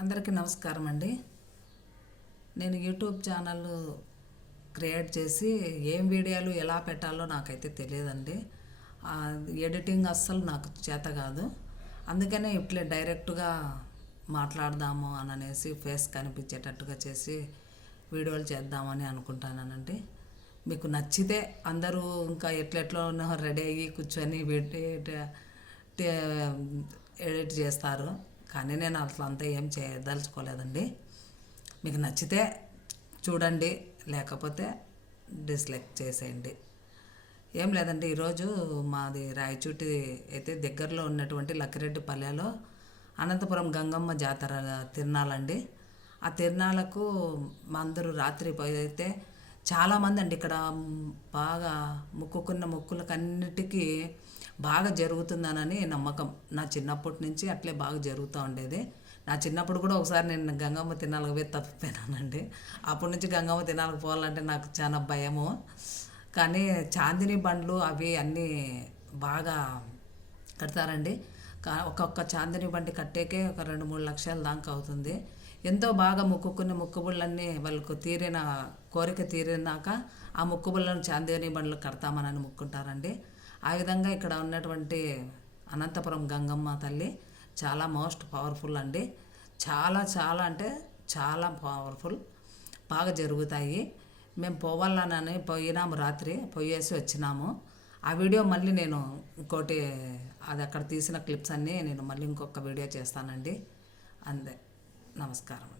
అందరికీ నమస్కారం అండి. నేను యూట్యూబ్ ఛానల్ క్రియేట్ చేసి ఏం వీడియోలు ఎలా పెట్టాలో నాకైతే తెలియదండి. ఎడిటింగ్ అస్సలు నాకు చేత కాదు. అందుకనే ఇట్లే డైరెక్ట్గా మాట్లాడదాము అని అనేసి ఫేస్ కనిపించేటట్టుగా చేసి వీడియోలు చేద్దామని అనుకుంటానండి. మీకు నచ్చితే అందరూ ఇంకా ఎట్లెట్లో రెడీ అయ్యి కూర్చొని ఎడిట్ చేస్తారు. కానీ నేను అసలు అంతా ఏం చేయదలుచుకోలేదండి. మీకు నచ్చితే చూడండి, లేకపోతే డిస్లైక్ చేసేయండి. ఏం లేదండి, ఈరోజు మాది రాయచూటి అయితే దగ్గరలో ఉన్నటువంటి లక్కిరెడ్డిపల్లెలో అనంతపురం గంగమ్మ జాతర తిరునాళ్ళండి. ఆ తిరునాళ్ళకు మా అందరూ రాత్రి పోయి అయితే చాలామంది అండి ఇక్కడ బాగా మొక్కుకున్న మొక్కులకు అన్నిటికీ బాగా జరుగుతుందనని నమ్మకం. నా చిన్నప్పటి నుంచి అట్లే బాగా జరుగుతూ ఉండేది. నా చిన్నప్పుడు కూడా ఒకసారి నేను గంగమ్మ తిరునాళ్ళకి పోయి తప్పిపోయినానండి. అప్పటి నుంచి గంగమ్మ తిరునాళ్ళకి పోవాలంటే నాకు చాలా భయము. కానీ చాందిని బండ్లు అవి అన్నీ బాగా కడతారండి. ఒక్కొక్క చాందిని బండి కట్టేకే ఒక 2-3 లక్షల దాకా అవుతుంది. ఎంతో బాగా మొక్కుకున్న మొక్కుబుళ్ళన్నీ వాళ్ళకు తీరిన కోరిక తీరినాక ఆ మొక్కుబుళ్ళను చాందిని బండ్లు కడతామని మొక్కుంటారండి. ఆ విధంగా ఇక్కడ ఉన్నటువంటి అనంతపురం గంగమ్మ తల్లి చాలా మోస్ట్ పవర్ఫుల్ అండి. చాలా చాలా అంటే చాలా పవర్ఫుల్, బాగా జరుగుతాయి. మేము పోవాలని పోయినాము, రాత్రి పోయేసి వచ్చినాము. ఆ వీడియో మళ్ళీ నేను ఇంకోటి అది అక్కడ తీసిన క్లిప్స్ అన్నీ నేను మళ్ళీ ఇంకొక వీడియో చేస్తానండి. అంతే, నమస్కారం.